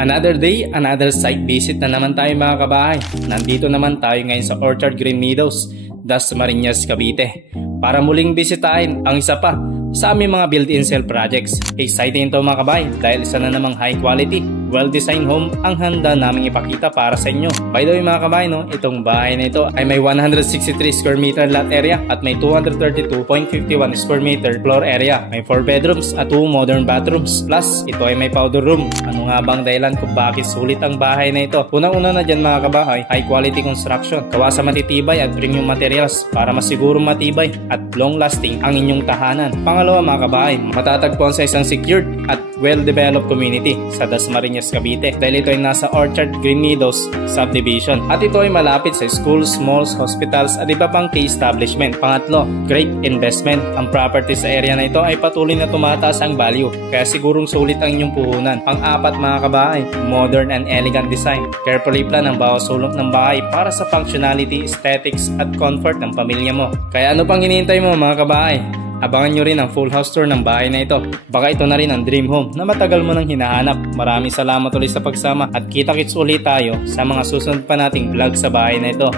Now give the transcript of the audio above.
Another day, another site visit na naman tayo mga kabahay. Nandito naman tayo ngayon sa Orchard Green Meadows, Dasmariñas, Cavite, para muling bisitahin ang isa pa sa aming mga build-in sale projects. Exciting ito mga kabahay dahil isa na namang high quality, well-designed home ang handa naming ipakita para sa inyo. By the way mga kabahay, itong bahay na ito ay may 163 square meter lot area at may 232.51 square meter floor area. May 4 bedrooms at 2 modern bathrooms. Plus, ito ay may powder room. Ano nga bang dahilan kung bakit sulit ang bahay na ito? Unang-una na dyan mga kabahay, high quality construction. Gawa sa matitibay at premium materials para masigurong matibay at long-lasting ang inyong tahanan. Pangalawa mga kabahay, matatagpuan sa isang secured at well-developed community sa Dasmariñas, Cavite dahil ito ay nasa Orchard Green Meadows subdivision at ito ay malapit sa schools, malls, hospitals at iba pang key establishment. Pangatlo, great investment. Ang property sa area na ito ay patuloy na tumataas ang value kaya sigurong sulit ang inyong puhunan. Pang-apat mga kabahay, modern and elegant design. Carefully plan ang bawat sulok ng bahay para sa functionality, aesthetics at comfort ng pamilya mo. Kaya ano pang hinihintay mo mga kabahay? Abangan nyo rin ang full house tour ng bahay na ito. Baka ito na rin ang dream home na matagal mo nang hinahanap. Maraming salamat ulit sa pagsama at kita-kits ulit tayo sa mga susunod pa nating vlog sa bahay na ito.